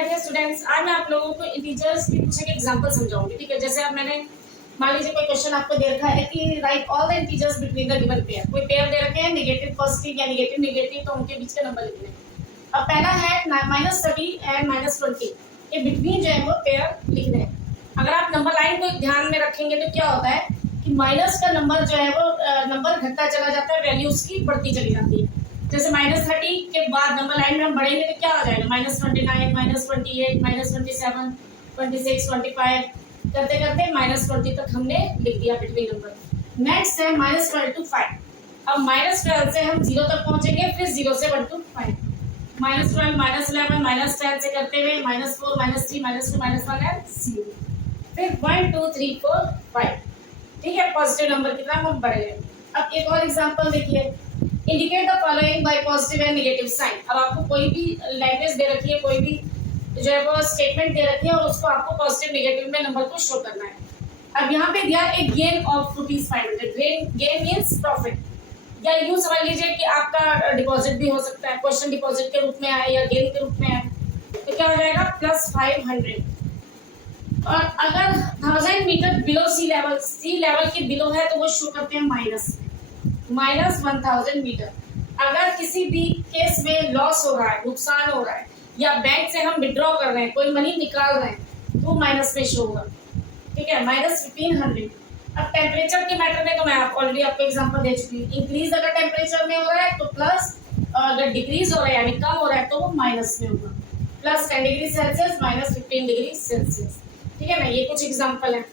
My dear students, आज मैं आप लोगों को इंटीजर्स के कुछ एक एग्जांपल समझाऊंगी। ठीक है, जैसे अब मैंने मान लीजिए कोई क्वेश्चन आपको दे रखा है कि right all the integers between the given pair. कोई पेयर दे रखे हैं नेगेटिव पॉजिटिव या नेगेटिव नेगेटिव, तो उनके बीच का नंबर लिखना है। अब पहला है -30 एंड -20 के बिटवीन जो है वो पेयर लिखने हैं। अगर आप नंबर लाइन को ध्यान में रखेंगे तो क्या होता है कि माइनस का नंबर जो है वो नंबर घटता चला जाता है, वैल्यू उसकी बढ़ती चली जाती है। जैसे -30 के बाद नंबर लाइन में हम बढ़ेंगे तो क्या आ जाएगा, -29, -28, -27, 26, 25 करते करते -20 तक हमने लिख दिया बिटवीन नंबर। नेक्स्ट है -12 to 5। अब -12 से हम 0 तक पहुंचेंगे, फिर 0 से 1 to 5, -12, -11, -10 से करते हुए -4, -3, -2, -1 है 0, फिर 1 2 3 4 5। ठीक है, पॉजिटिव नंबर कितना हम बढ़ गए। अब एक और एग्जांपल देखिए, indicate the following by positive and negative sign. अब आपको कोई भी लैंग्वेज दे रखी है, कोई भी जो है वो स्टेटमेंट दे रखी है और उसको आपको पॉजिटिव नेगेटिव में नंबर को शो करना है। अब यहाँ पे दिया एक gain of ₹500। Gain means profit, या यूं समझ लीजिए कि आपका डिपॉजिट भी हो सकता है, क्वेश्चन डिपॉजिट के रूप में आए या गेन के रूप में आए, तो क्या हो जाएगा +500। और अगर 1000 मीटर बिलो सी लेवल के बिलो है तो वो शो करते हैं -1000 मीटर। अगर किसी भी केस में लॉस हो रहा है, नुकसान हो रहा है, या बैंक से हम विड्रॉ कर रहे हैं, कोई मनी निकाल रहे हैं, तो माइनस में शो होगा। ठीक है, -1500। अब टेम्परेचर के मैटर में तो मैं ऑलरेडी आपको एग्जांपल दे चुकी हूँ। इंक्रीज अगर टेम्परेचर में हो रहा है तो प्लस, अगर डिक्रीज हो रहा है यानी कम हो रहा है तो वो माइनस में होगा। +10 डिग्री सेल्सियस, -15 डिग्री सेल्सियस। ठीक है ना, ये कुछ एग्जांपल है।